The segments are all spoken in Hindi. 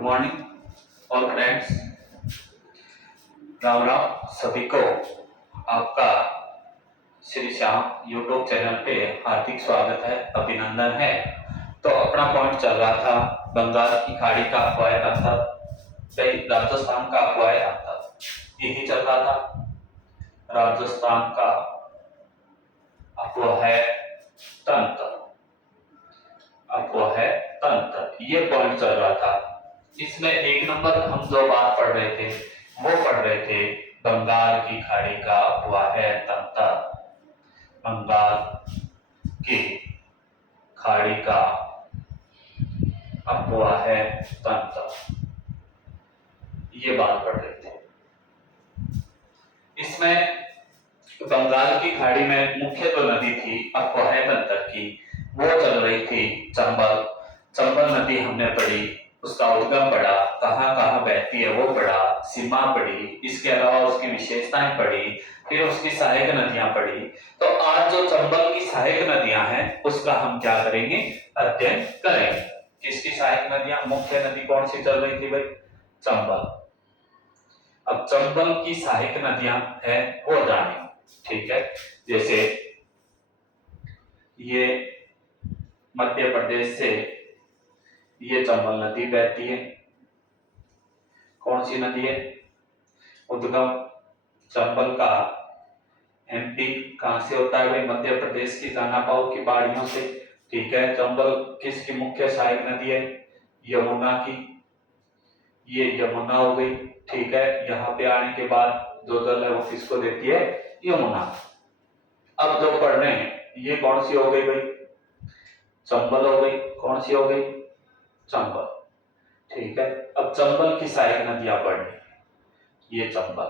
Good morning all friends. Ram Ram सभी को। आपका श्री श्याम यूट्यूब चैनल पे हार्दिक स्वागत है, अभिनंदन है। तो अपना पॉइंट चल रहा था बंगाल की खाड़ी का अफवाह अंतर, राजस्थान का अफवाह अंतर, यही चल रहा था। राजस्थान का अफवाह तंत्र, अफवाह तंत्र, ये पॉइंट चल रहा था। इसमें एक नंबर हम जो बात पढ़ रहे थे वो पढ़ रहे थे बंगाल की खाड़ी का अफवाह तंत्र। बंगाल की खाड़ी का अफवाह तंत्र, ये बात पढ़ रहे थे। इसमें बंगाल की खाड़ी में मुख्य जो नदी थी अफवाह तंत्र की, वो चल रही थी चंबल। चंबल नदी हमने पढ़ी, उसका उद्गम पढ़ा, कहाँ कहाँ बहती है वो पढ़ा, सीमा पढ़ी, इसके अलावा उसकी विशेषताएं पढ़ी, फिर उसकी सहायक नदियां पढ़ी। तो आज जो चंबल की सहायक नदियां हैं उसका हम क्या करेंगे, अध्ययन करेंगे। किसकी सहायक नदियां, मुख्य नदी कौन सी चल रही थी भाई, चंबल। अब चंबल की सहायक नदियां हैं वो जानेंगे, ठीक है। जैसे ये मध्य प्रदेश से ये चंबल नदी बहती है। कौन सी नदी है, उद्गम चंबल का एमपी कहां से होता है भाई, मध्य प्रदेश की जानापाव की पहाड़ियों से, ठीक है। चंबल किसकी मुख्य सहायक नदी है, यमुना की, ये यमुना हो गई, ठीक है। यहाँ पे आने के बाद जो जल है वो किसको देती है, यमुना। अब जो पढ़ रहे हैं ये कौन सी हो गई भाई, चंबल हो गई। कौन सी हो गई, चंबल, ठीक है। अब चंबल की सहायक नदियां पढ़नी, ये चंबल,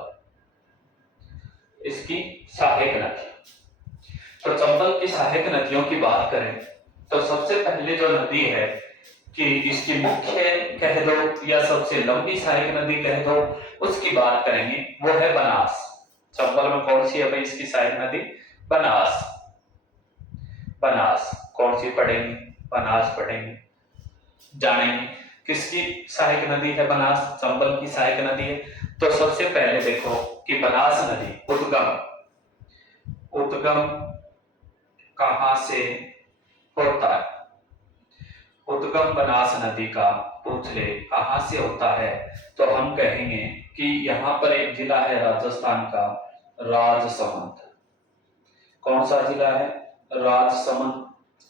इसकी सहायक नदी। तो चंबल की सहायक नदियों की बात करें तो सबसे पहले जो नदी है कि इसकी मुख्य कह दो या सबसे लंबी सहायक नदी कह दो, उसकी बात करेंगे, वो है बनास। चंबल में कौन सी है भाई इसकी सहायक नदी, बनास। बनास कौन सी पढ़ेंगे, बनास पढ़ेंगे, जानेंगे किसकी सहायक नदी है बनास, चंबल की सहायक नदी है। तो सबसे पहले देखो कि बनास नदी उद्गम, उद्गम कहां से होता है, उद्गम बनास नदी का पूछ ले कहां से होता है, तो हम कहेंगे कि यहां पर एक जिला है राजस्थान का, राजसमंद। कौन सा जिला है, राजसमंद,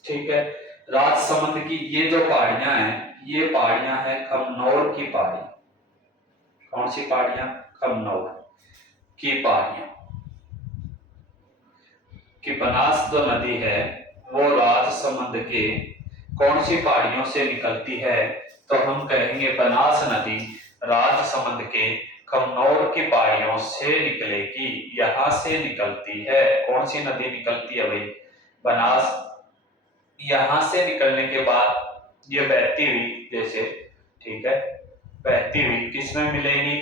ठीक है। राजसमंद की ये जो पहाड़ियां हैं, ये पहाड़ियां हैं खमनौर की पहाड़ी। कौन सी पहाड़ियां, खमनौर की पहाड़ियां। कि बनास जो नदी है वो राजसमंद के कौन सी पहाड़ियों से निकलती है, तो हम कहेंगे बनास नदी राजसमंद के खमनौर की पहाड़ियों से निकलेगी, यहां से निकलती है। कौन सी नदी निकलती है भाई, बनास। यहां से निकलने के बाद ये बहती हुई जैसे, ठीक है, बहती हुई किस में मिलेगी,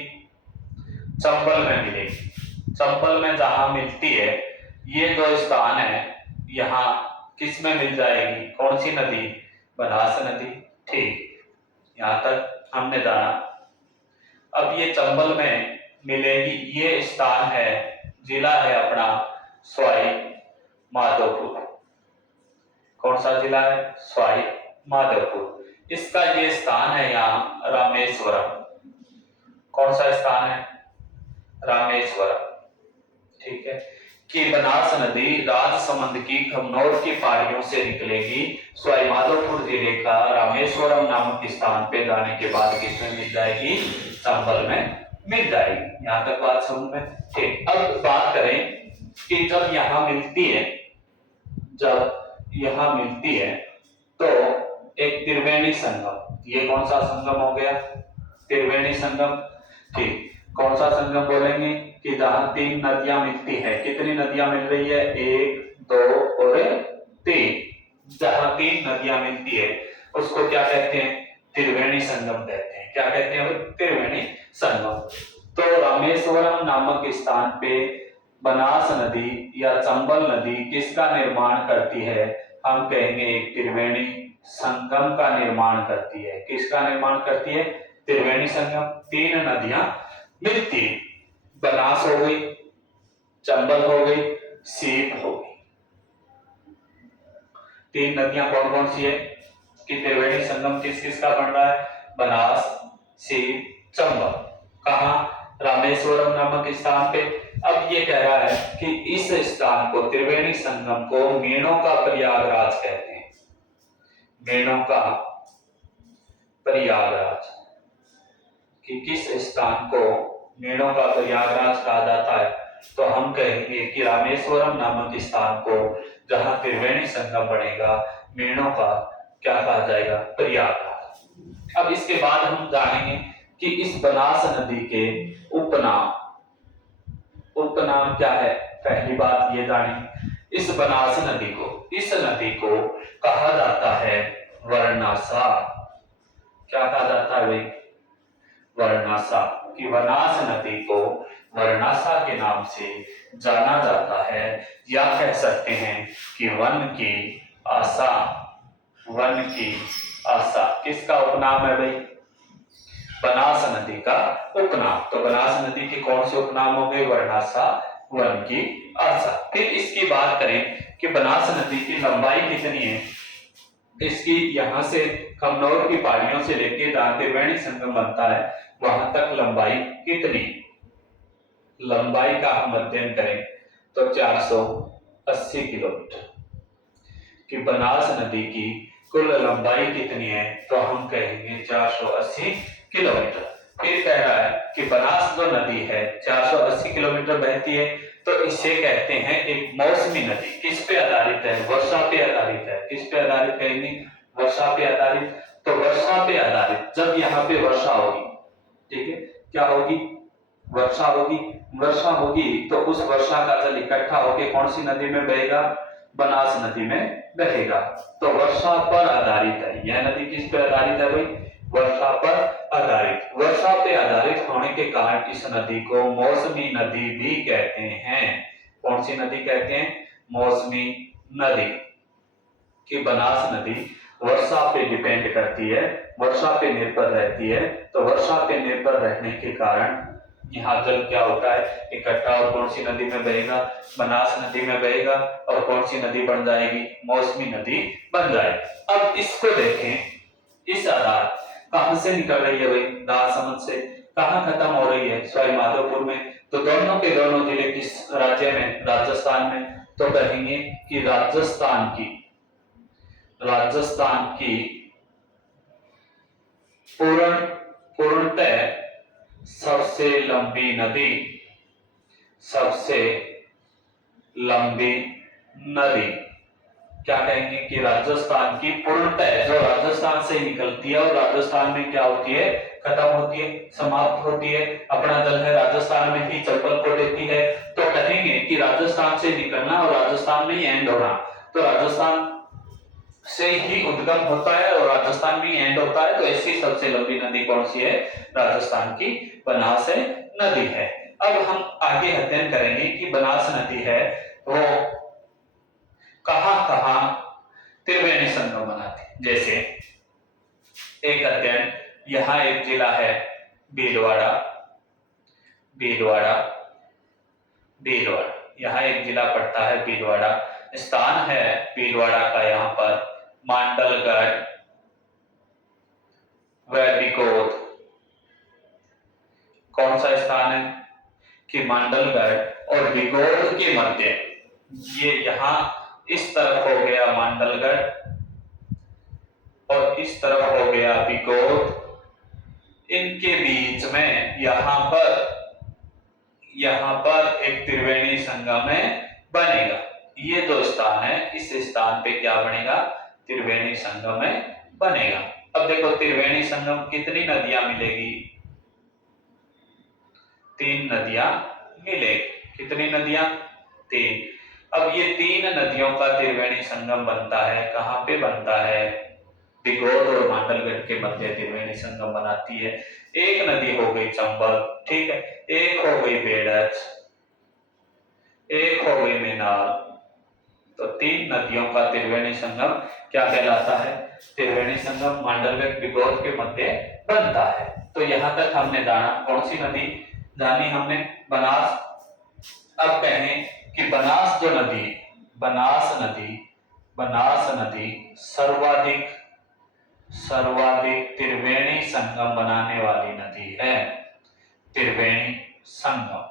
चंबल में मिलेगी। चंबल में जहां मिलती है ये जो स्थान है, यहाँ किस में मिल जाएगी, कौन सी नदी, बनास नदी, ठीक। यहां तक हमने जाना। अब ये चंबल में मिलेगी, ये स्थान है, जिला है अपना सवाई माधोपुर। कौन सा जिला है, सवाई माधोपुर। इसका ये स्थान है यहाँ रामेश्वरम। कौन सा स्थान है, रामेश्वरम, ठीक है। कि बनास नदी राजसमंद की खमनौर की पहाड़ियों से निकलेगी, सवाई माधोपुर जिले का रामेश्वरम नामक स्थान पे जाने के बाद किसमें मिल जाएगी, चंबल में मिल जाएगी। यहाँ तक बात समझ में, ठीक। अब बात करें कि जब यहाँ मिलती है, जब यहाँ मिलती है तो एक त्रिवेणी संगम, ये कौन सा संगम हो गया, त्रिवेणी संगम, ठीक। कौन सा संगम बोलेंगे कि जहां तीन नदियां मिलती है, कितनी नदियां मिल रही है, एक, दो और तीन। जहां तीन नदियां मिलती है उसको क्या कहते हैं, त्रिवेणी संगम कहते हैं। क्या कहते हैं, त्रिवेणी संगम। तो रामेश्वरम नामक स्थान पे बनास नदी या चंबल नदी किसका निर्माण करती है, हम कहेंगे एक त्रिवेणी संगम का निर्माण करती है। किसका निर्माण करती है, त्रिवेणी संगम, तीन नदियां मिलती, बनास हो गई, चंबल हो गई, सीप हो गई। तीन नदियां कौन कौन सी है कि त्रिवेणी संगम किस किस का बन रहा है, बनास, सीप, चंबल। कहा, रामेश्वरम नामक स्थान पे। अब ये कह रहा है कि इस स्थान को, त्रिवेणी संगम को मीणों का प्रयागराज कहते हैं, मीणों का प्रयागराज। कि किस स्थान को मीणों का प्रयागराज कहा जाता है, तो हम कहेंगे कि रामेश्वरम नामक स्थान को, जहां त्रिवेणी संगम बनेगा, मीणों का क्या कहा जाएगा, प्रयागराज। अब इसके बाद हम जानेंगे कि इस बनास नदी के उपनाम, उपनाम क्या है। पहली बात ये जानेंगे, इस बनास नदी को, इस नदी को कहा जाता है वर्णासा। क्या कहा जाता है भाई, वर्णासा। कि बनास नदी को वर्णासा के नाम से जाना जाता है, या कह सकते हैं कि वन की आशा, वन की आशा किसका उपनाम है भाई, बनास नदी का उपनाम। तो बनास नदी के कौन से उपनाम हो गए, वर्णासा, वन की आशा। फिर इसकी बात करें कि बनास नदी की लंबाई कितनी है, इसकी यहां से कमनौर की पहाड़ियों से लेके जहां त्रिवेणी संगम बनता है वहां तक लंबाई कितनी, लंबाई का हम अध्ययन करें तो 480 किलोमीटर। कि बनास नदी की कुल लंबाई कितनी है, तो हम कहेंगे 480 किलोमीटर। फिर कह रहा है कि बनास जो नदी है 480 किलोमीटर बहती है, तो इसे कहते हैं एक मौसमी नदी। किस पे आधारित है, वर्षा पे आधारित है। किस पे आधारित कहेंगे, वर्षा पे आधारित। तो वर्षा पे आधारित, जब यहाँ पे वर्षा होगी, ठीक है, क्या होगी, वर्षा होगी, वर्षा होगी तो उस वर्षा का जल इकट्ठा होकर कौन सी नदी में बहेगा, बनास नदी में बहेगा। तो वर्षा पर आधारित है यह नदी। किस पे आधारित है भाई, वर्षा पर आधारित। वर्षा पे आधारित होने के कारण इस नदी को मौसमी नदी भी कहते हैं। कौन सी नदी कहते हैं, मौसमी नदी। कि बनास नदी वर्षा पे डिपेंड करती है, वर्षा पे निर्भर रहती है। तो वर्षा पे निर्भर रहने के कारण यहाँ जल क्या होता है, इकट्ठा, और कौन सी नदी में बहेगा, बनास नदी में बहेगा, और कौन सी नदी बन जाएगी, मौसमी नदी बन जाएगी। अब इसको देखें, इस आधार कहां से निकल रही है भाई, राजसमंद से। कहां खत्म हो रही है, सवाई माधोपुर में। तो दोनों के दोनों जिले किस राज्य में, राजस्थान में। तो कहेंगे कि राजस्थान की, राजस्थान की पूर्णतः सबसे लंबी नदी, सबसे लंबी नदी क्या कहेंगे कि राजस्थान की पूर्णतः, जो राजस्थान से निकलती है और राजस्थान में क्या होती है, खत्म होती है, समाप्त होती है, अपना जल है राजस्थान में ही चंबल को देती है। तो कहेंगे कि राजस्थान से निकलना और राजस्थान में ही एंड होना। तो राजस्थान से ही उद्गम होता है और राजस्थान में एंड होता है। तो ऐसी सबसे लंबी नदी कौन सी है, राजस्थान की बनास नदी है। अब हम आगे अध्ययन करेंगे कि बनास नदी है वो कहां कहां त्रिवेणी संगम बनाती है। जैसे एक अध्ययन, यहां एक जिला है भीलवाड़ा, भीलवाड़ा, भीलवाड़ा, यहाँ एक जिला पड़ता है भीलवाड़ा। स्थान है भीलवाड़ा का यहाँ पर मांडलगढ़ व बिगोद। कौन सा स्थान है कि मांडलगढ़ और बिगोद के मध्य, ये यहाँ इस तरफ हो गया मांडलगढ़ और इस तरफ हो गया बिगोद। इनके बीच में यहाँ पर एक त्रिवेणी संगम बनेगा। ये जो स्थान है, इस स्थान पे क्या बनेगा, त्रिवेणी संगम बनेगा। अब देखो त्रिवेणी संगम कितनी नदियां मिलेगी, 3 नदियां मिलेगी। कितनी नदियां, 3। अब ये 3 नदियों का त्रिवेणी संगम बनता है, कहां पे बनता है, बिगोद और मांडलगढ़ के मध्य त्रिवेणी संगम बनाती है। एक नदी हो गई चंबल, ठीक है, एक हो गई बेड़च, एक हो गई मेनाल। तो 3 नदियों का त्रिवेणी संगम क्या कहलाता है, त्रिवेणी संगम मांडलगढ़ बिगोद के मध्य बनता है। तो यहाँ तक हमने जाना कौन सी नदी जानी हमने, बनास। अब कहें कि बनास जो नदी, बनास नदी सर्वाधिक त्रिवेणी संगम बनाने वाली नदी है। त्रिवेणी संगम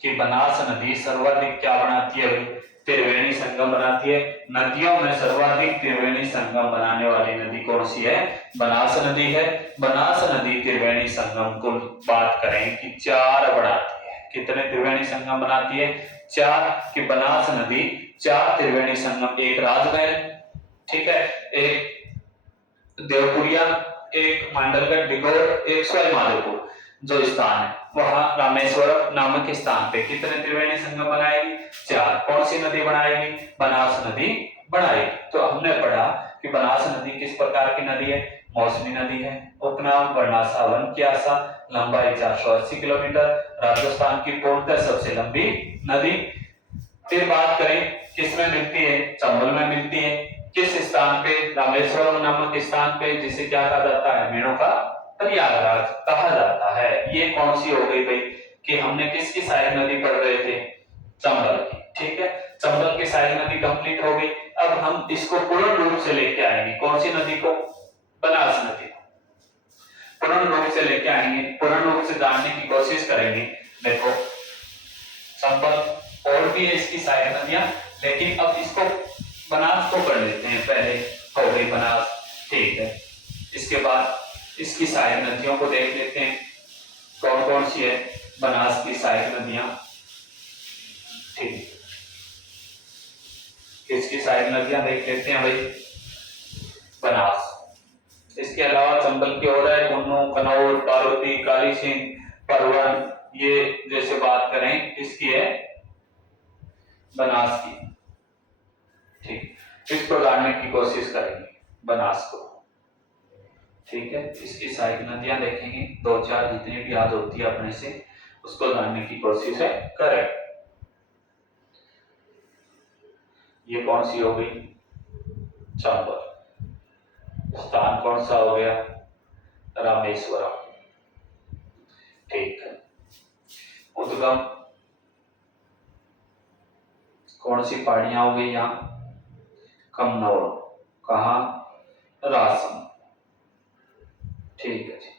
कि बनास नदी सर्वाधिक क्या बनाती है भाई, त्रिवेणी संगम बनाती है। नदियों में सर्वाधिक त्रिवेणी संगम बनाने वाली नदी कौन सी है, बनास नदी है। बनास नदी त्रिवेणी संगम को बात करें कि 4 बनाती है। कितने त्रिवेणी संगम बनाती है, 4। कि बनास नदी 4 त्रिवेणी संगम, एक राजमहल, ठीक है, एक देवपुरिया, एक मांडलगढ़ डिगोर, एक सवाई माधोपुर जो स्थान है वहां रामेश्वरम नामक स्थान पे कितने त्रिवेणी संगम बनाएगी, 4। कौन सी नदी बनाएगी, बनास नदी बनाएगी। तो हमने पढ़ा कि बनास नदी किस प्रकार की नदी है, मौसमी नदी है। उपनाम वर्णासावन क्यासा, लंबाई 480 किलोमीटर, राजस्थान की पूर्णतः सबसे लंबी नदी। फिर बात करें किसमें मिलती है, चंबल में मिलती है। किस स्थान पे, रामेश्वरम नामक स्थान पे, जिसे क्या कहा जाता है, मेणों का प्रयागराज कहा जाता है। ये कौन सी हो गई भाई कि हमने किसकी सहायक नदी पढ़ रहे थे, चंबल की, ठीक है। चंबल की सहायक नदी कंप्लीट हो गई। अब हम इसको पूर्ण रूप से लेके आएंगे, कौन सी नदी को, बनास नदी को पूर्ण रूप से लेके आएंगे, पूर्ण रूप से जानने की कोशिश करेंगे। देखो चंबल और भी है इसकी सहायक नदियां, लेकिन अब इसको बनास को कर लेते हैं, पहले हो गई बनास, ठीक है। इसके बाद इसकी सहायक नदियों को देख लेते हैं कौन कौन सी है बनास की सहायक नदियां, ठीक। किसकी सहायक नदियां देख लेते हैं भाई, बनास। इसके अलावा चंबल की और है कुन्नू, कनौर, पार्वती, काली सिंह, परवन, ये जैसे बात करें किसकी है, बनास की, ठीक। इसको जानने की कोशिश करेंगे बनास को, ठीक है। इसकी सहायक नदियां देखेंगे, 2-4 जितनी भी याद होती है अपने से उसको जानने की कोशिश है करें। ये कौन सी हो गई, चंबल। स्थान कौन सा हो गया, रामेश्वरम, ठीक है। उद्गम कौन सी पहाड़ियां हो गई यहाँ, कमनौर, कहा, राजसमंद, ठीक है जी।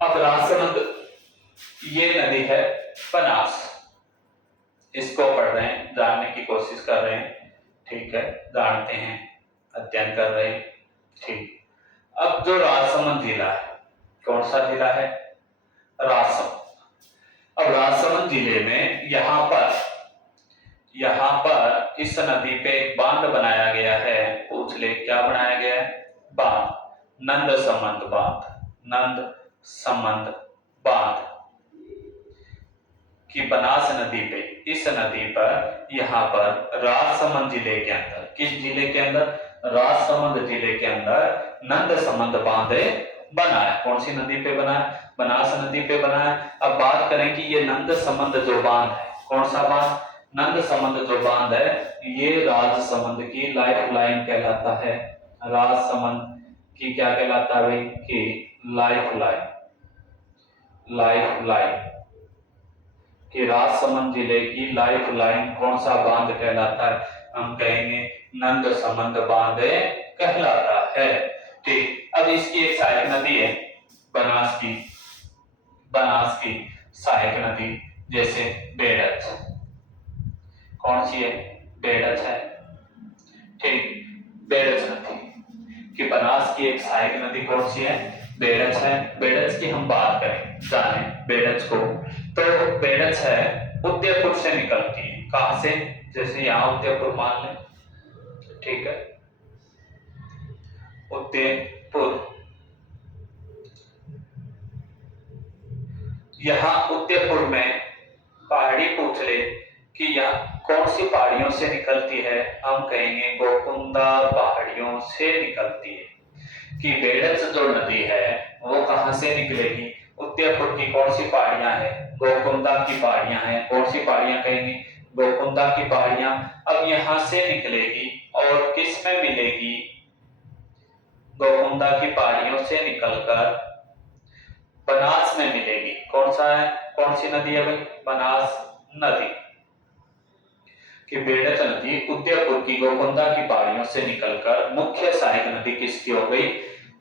अब राजसमंद ये नदी है बनास, इसको पढ़ रहे हैं, जानने की कोशिश कर रहे हैं, ठीक है, जानते हैं, अध्ययन कर रहे हैं, ठीक। अब जो राजसमंद जिला है, कौन सा जिला है, राजसमंद। अब राजसमंद जिले में यहाँ पर इस नदी पे एक बांध बनाया गया है, पूछ ले क्या बनाया गया है, बांध, नंद समंद बांध कि बनास नदी पे, इस नदी पर, यहाँ पर राजसमंद जिले के अंदर, किस जिले के अंदर, राजसमंद जिले के अंदर नंद समंद बांध बना है। कौन सी नदी पे बना है, बनास नदी पे बना है। अब बात करें कि ये नंद समंद जो बांध है, कौन सा बांध, नंद समंद जो बांध है, ये राजसमंद की लाइफ लाइन कहलाता है। राजसमंद की क्या कहलाता है भाई, कि लाइफ लाइन कि राजसमंद जिले की लाइफ लाइन कौन सा बांध कहलाता है, हम कहेंगे नंद समंद बांध कहलाता है, ठीक। अब इसकी एक सहायक नदी है बनास की सहायक नदी, जैसे बेड़च, कौन सी है, बेड़च है, ठीक। बेड़च नदी कि बनास की एक सहायक नदी कौन सी है, बेड़च है। बेड़च की हम बात करें, जाने बेड़च को, तो बेड़च है उदयपुर से निकलती है, कहां से, जैसे यहां उदयपुर मान लें, ठीक है, उदयपुर, यहां उदयपुर में पहाड़ी पूछ ले कि यह कौन सी पहाड़ियों से निकलती है, हम कहेंगे गोकुंदा पहाड़ियों से निकलती है। कि बेड़च जो नदी है वो कहां से निकलेगी, उदयपुर की कौन सी पहाड़ियां हैं, गोकुंदा की पहाड़ियां हैं। कौन सी पहाड़ियां कहेंगे, गोकुंदा की पहाड़ियां। अब यहां से निकलेगी और किस में मिलेगी, गोकुंदा की पहाड़ियों से निकलकर बनास में मिलेगी। कौन सा है, कौन सी नदी है भाई, बनास नदी। कि बेड़च नदी उदयपुर की गोकुंदा की पहाड़ियों से निकलकर मुख्य सहायक नदी किसकी हो गई,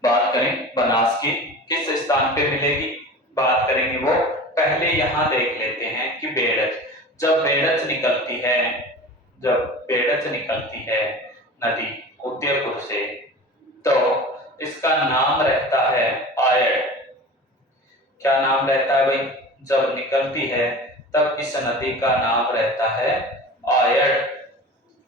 बात करें बनास की, किस स्थान पे मिलेगी, बात करेंगे वो। पहले यहां देख लेते हैं कि बेड़च, जब बेड़च निकलती है, जब बेड़च निकलती है नदी उदयपुर से, तो इसका नाम रहता है आयड़। क्या नाम रहता है भाई, जब निकलती है तब इस नदी का नाम रहता है आयड़।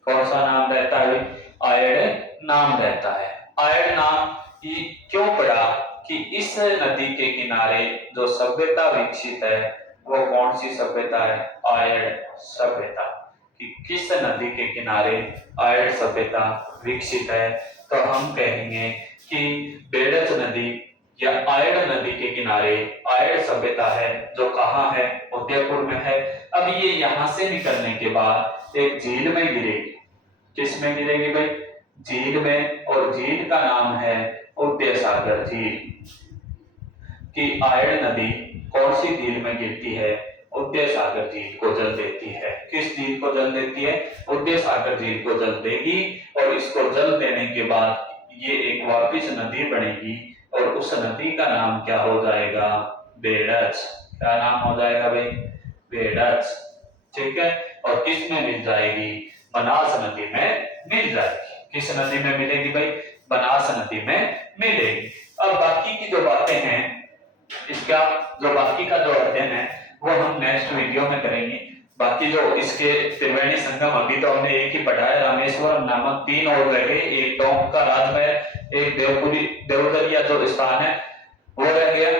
कौन सा नाम रहता है भाई, आयड़ नाम रहता है। आयड़ नाम ये क्यों पड़ा कि इस नदी के किनारे जो सभ्यता विकसित है वो कौन सी सभ्यता है, आयड़ सभ्यता। कि किस नदी के किनारे आयड़ सभ्यता विकसित है, तो हम कहेंगे कि बेड़च नदी या आयड़ नदी के किनारे आयड़ सभ्यता है, जो कहाँ है, उदयपुर में है। अब ये यहां से निकलने के बाद एक झील में गिरेगी। किस में गिरेगी भाई, झील में, और झील का नाम है उदय सागर झील। कि आयड़ नदी कौन सी झील में गिरती है, उदय सागर झील को जल देती है। किस झील को जल देती है, उदय सागर झील को जल देगी। और इसको जल देने के बाद ये एक वापिस नदी बनेगी, और उस नदी का नाम क्या हो जाएगा, बेड़च। क्या नाम हो जाएगा भाई, बेड़च। ठीक है, और किस में मिल जाएगी, बनास नदी में मिल जाएगी। किस नदी में मिलेगी भाई, बनास नदी में मिलेगी। अब बाकी की जो बातें हैं, इसका जो बाकी का जो अध्ययन है वो हम नेक्स्ट वीडियो में करेंगे। बाकी जो इसके त्रिवेणी संगम, अभी तो हमने एक ही पढ़ा है, रामेश्वरम नामक 3 और रह गए, एक टोंक का राजमहल, एक देवपुरी देवदरिया जो स्थान है वो रह गया,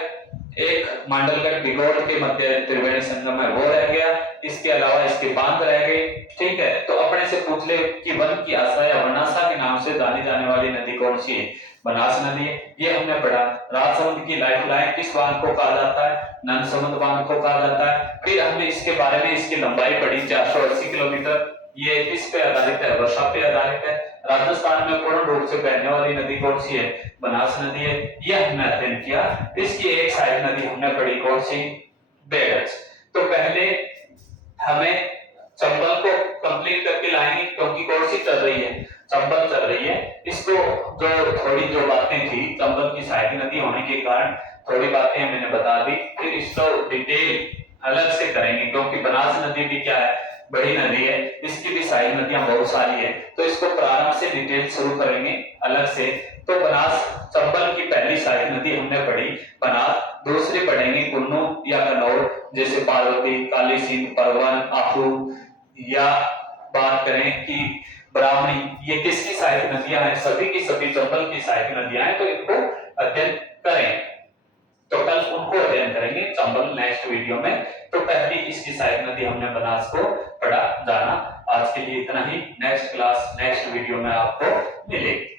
एक मांडलगढ़ भिगोड़ के मध्य त्रिवेणी संगम है वो रह गया, इसके अलावा इसके बांध रह गए। ठीक है, तो अपने से पूछ ले कि वन की आशा या वनासा के नाम से जानी जाने वाली नदी कौन सी है, बनास नदी है। ये हमने पढ़ा। राजसमंद की लाइफलाइन किस बांध को कहा जाता है, नंदसमुंद बांध को कहा जाता है। फिर हमने इसके बारे में इसकी लंबाई पढ़ी 480 किलोमीटर, ये किस पे आधारित है, वर्षा पे आधारित है। राजस्थान में पूर्ण रूप से बहने वाली नदी कौन सी है, बनास नदी है, यह हमने अध्ययन किया। इसकी एक सहायक नदी हमने पढ़ी कौन सी, बेड़च। तो पहले हमें चंबल को कंप्लीट करके लाएंगे, क्योंकि कौन सी चल रही है, चंबल चल रही है। इसको जो थोड़ी जो बातें थी चंबल की सहायक नदी होने के कारण थोड़ी बातें मैंने बता दी, फिर इसको डिटेल अलग से करेंगे, क्योंकि बनास नदी भी क्या है, बड़ी नदी है, इसकी भी सहायक नदियां बहुत सारी है। तो इसको प्रारंभ से डिटेल शुरू करेंगे अलग से। तो बनास चंबल की पहली सहायक नदी हमने पढ़ी बनास, दूसरी पढ़ेंगे कुन्नू या कनौर, जैसे पार्वती, काली सिंध, परवन, आहू, या बात करें कि ब्राह्मणी, ये किसकी सहायक नदियां हैं, सभी की सभी चंबल की सहायक नदियां हैं। तो इनको अध्ययन करें, तो कल उनको अध्ययन करेंगे चंबल नेक्स्ट वीडियो में। तो पहली इसकी सहायक नदी हमने बनास को पढ़ा जाना। आज के लिए इतना ही, नेक्स्ट क्लास नेक्स्ट वीडियो में आपको मिलेगी।